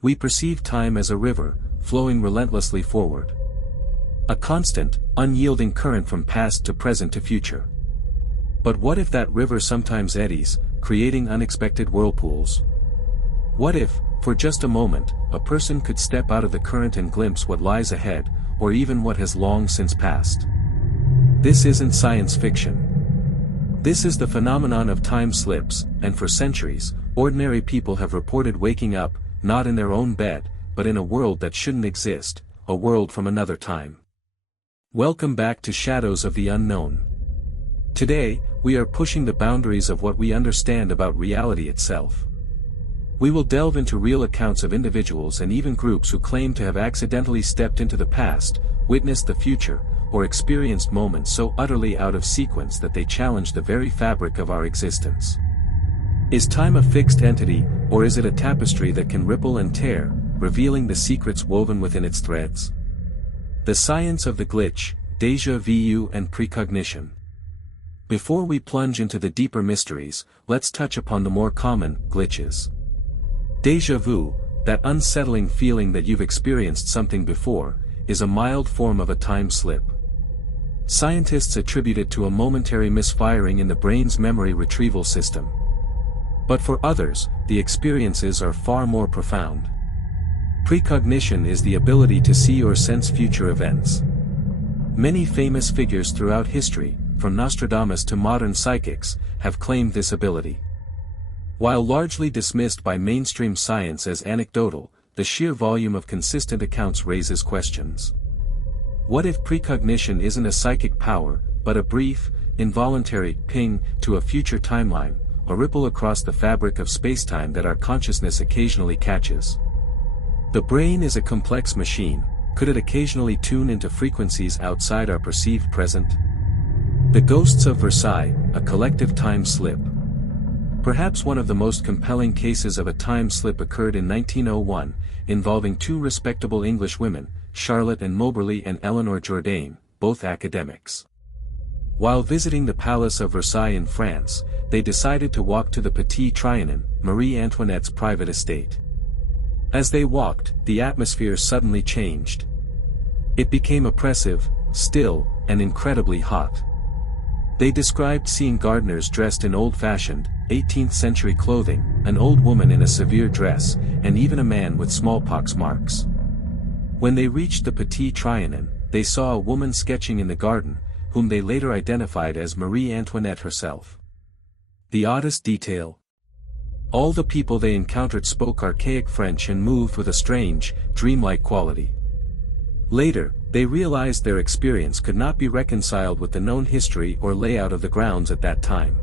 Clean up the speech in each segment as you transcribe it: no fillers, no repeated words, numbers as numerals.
We perceive time as a river, flowing relentlessly forward. A constant, unyielding current from past to present to future. But what if that river sometimes eddies, creating unexpected whirlpools? What if, for just a moment, a person could step out of the current and glimpse what lies ahead, or even what has long since passed? This isn't science fiction. This is the phenomenon of time slips, and for centuries, ordinary people have reported waking up, not in their own bed, but in a world that shouldn't exist, a world from another time. Welcome back to Shadows of the Unknown. Today, we are pushing the boundaries of what we understand about reality itself. We will delve into real accounts of individuals and even groups who claim to have accidentally stepped into the past, witnessed the future, or experienced moments so utterly out of sequence that they challenge the very fabric of our existence. Is time a fixed entity, or is it a tapestry that can ripple and tear, revealing the secrets woven within its threads? The science of the glitch, déjà vu and precognition. Before we plunge into the deeper mysteries, let's touch upon the more common glitches. Déjà vu, that unsettling feeling that you've experienced something before, is a mild form of a time slip. Scientists attribute it to a momentary misfiring in the brain's memory retrieval system. But for others, the experiences are far more profound. Precognition is the ability to see or sense future events. Many famous figures throughout history, from Nostradamus to modern psychics, have claimed this ability. While largely dismissed by mainstream science as anecdotal, the sheer volume of consistent accounts raises questions. What if precognition isn't a psychic power, but a brief, involuntary ping to a future timeline, a ripple across the fabric of spacetime that our consciousness occasionally catches? The brain is a complex machine. Could it occasionally tune into frequencies outside our perceived present? The Ghosts of Versailles, a collective time slip. Perhaps one of the most compelling cases of a time slip occurred in 1901, involving two respectable English women, Charlotte and Moberly and Eleanor Jourdain, both academics. While visiting the Palace of Versailles in France, they decided to walk to the Petit Trianon, Marie Antoinette's private estate. As they walked, the atmosphere suddenly changed. It became oppressive, still, and incredibly hot. They described seeing gardeners dressed in old-fashioned, 18th-century clothing, an old woman in a severe dress, and even a man with smallpox marks. When they reached the Petit Trianon, they saw a woman sketching in the garden, whom they later identified as Marie Antoinette herself. The oddest detail. All the people they encountered spoke archaic French and moved with a strange, dreamlike quality. Later, they realized their experience could not be reconciled with the known history or layout of the grounds at that time.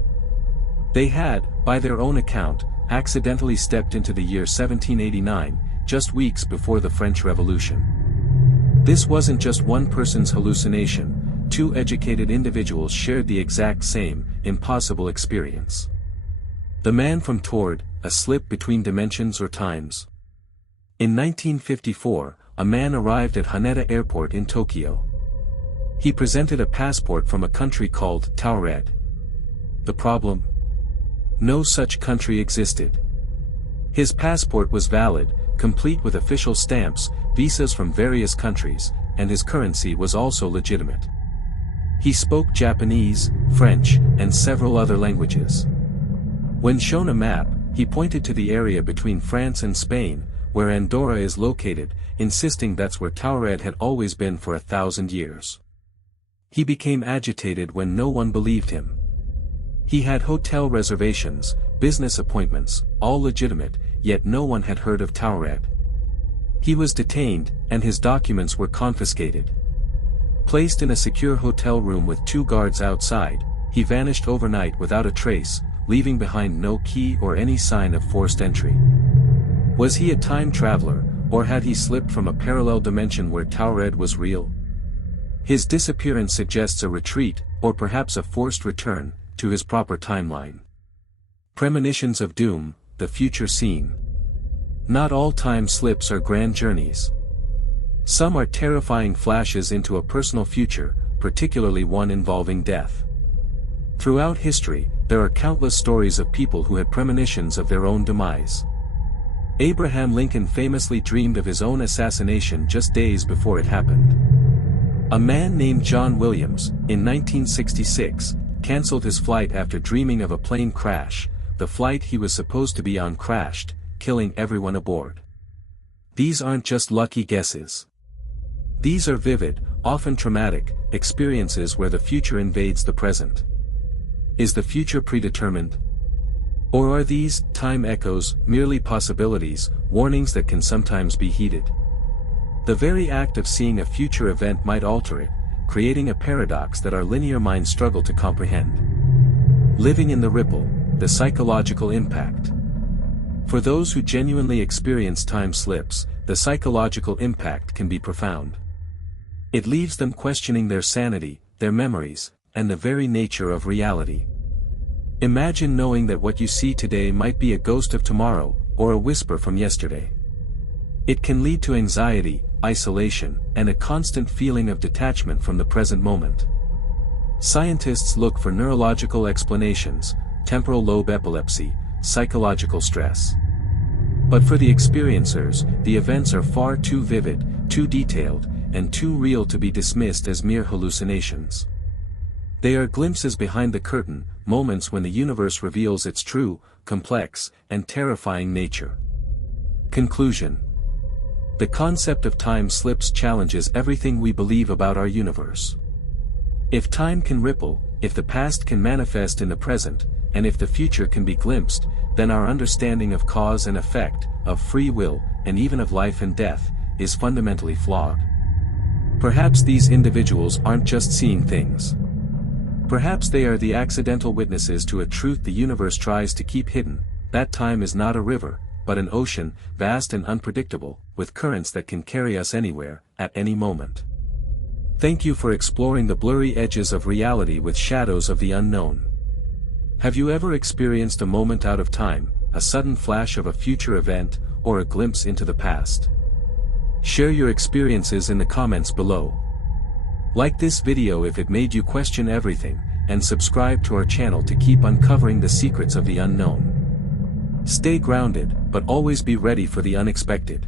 They had, by their own account, accidentally stepped into the year 1789, just weeks before the French Revolution. This wasn't just one person's hallucination, two educated individuals shared the exact same, impossible experience. The man from Tours, a slip between dimensions or times. In 1954, a man arrived at Haneda Airport in Tokyo. He presented a passport from a country called Taured. The problem? No such country existed. His passport was valid, complete with official stamps, visas from various countries, and his currency was also legitimate. He spoke Japanese, French, and several other languages. When shown a map, he pointed to the area between France and Spain, where Andorra is located, insisting that's where Taured had always been for 1,000 years. He became agitated when no one believed him. He had hotel reservations, business appointments, all legitimate, yet no one had heard of Taured. He was detained, and his documents were confiscated. Placed in a secure hotel room with 2 guards outside, he vanished overnight without a trace, leaving behind no key or any sign of forced entry. Was he a time traveler, or had he slipped from a parallel dimension where Taured was real? His disappearance suggests a retreat, or perhaps a forced return, to his proper timeline. Premonitions of doom, the future scene. Not all time slips are grand journeys. Some are terrifying flashes into a personal future, particularly one involving death. Throughout history, there are countless stories of people who had premonitions of their own demise. Abraham Lincoln famously dreamed of his own assassination just days before it happened. A man named John Williams, in 1966, cancelled his flight after dreaming of a plane crash. The flight he was supposed to be on crashed, killing everyone aboard. These aren't just lucky guesses. These are vivid, often traumatic, experiences where the future invades the present. Is the future predetermined? Or are these time echoes merely possibilities, warnings that can sometimes be heeded? The very act of seeing a future event might alter it, creating a paradox that our linear minds struggle to comprehend. Living in the ripple, the psychological impact. For those who genuinely experience time slips, the psychological impact can be profound. It leaves them questioning their sanity, their memories, and the very nature of reality. Imagine knowing that what you see today might be a ghost of tomorrow, or a whisper from yesterday. It can lead to anxiety, isolation, and a constant feeling of detachment from the present moment. Scientists look for neurological explanations: temporal lobe epilepsy, psychological stress. But for the experiencers, the events are far too vivid, too detailed, and too real to be dismissed as mere hallucinations. They are glimpses behind the curtain, moments when the universe reveals its true, complex, and terrifying nature. Conclusion. The concept of time slips challenges everything we believe about our universe. If time can ripple, if the past can manifest in the present, and if the future can be glimpsed, then our understanding of cause and effect, of free will, and even of life and death, is fundamentally flawed. Perhaps these individuals aren't just seeing things. Perhaps they are the accidental witnesses to a truth the universe tries to keep hidden, that time is not a river, but an ocean, vast and unpredictable, with currents that can carry us anywhere, at any moment. Thank you for exploring the blurry edges of reality with shadows of the unknown. Have you ever experienced a moment out of time, a sudden flash of a future event, or a glimpse into the past? Share your experiences in the comments below. Like this video if it made you question everything, and subscribe to our channel to keep uncovering the secrets of the unknown. Stay grounded, but always be ready for the unexpected.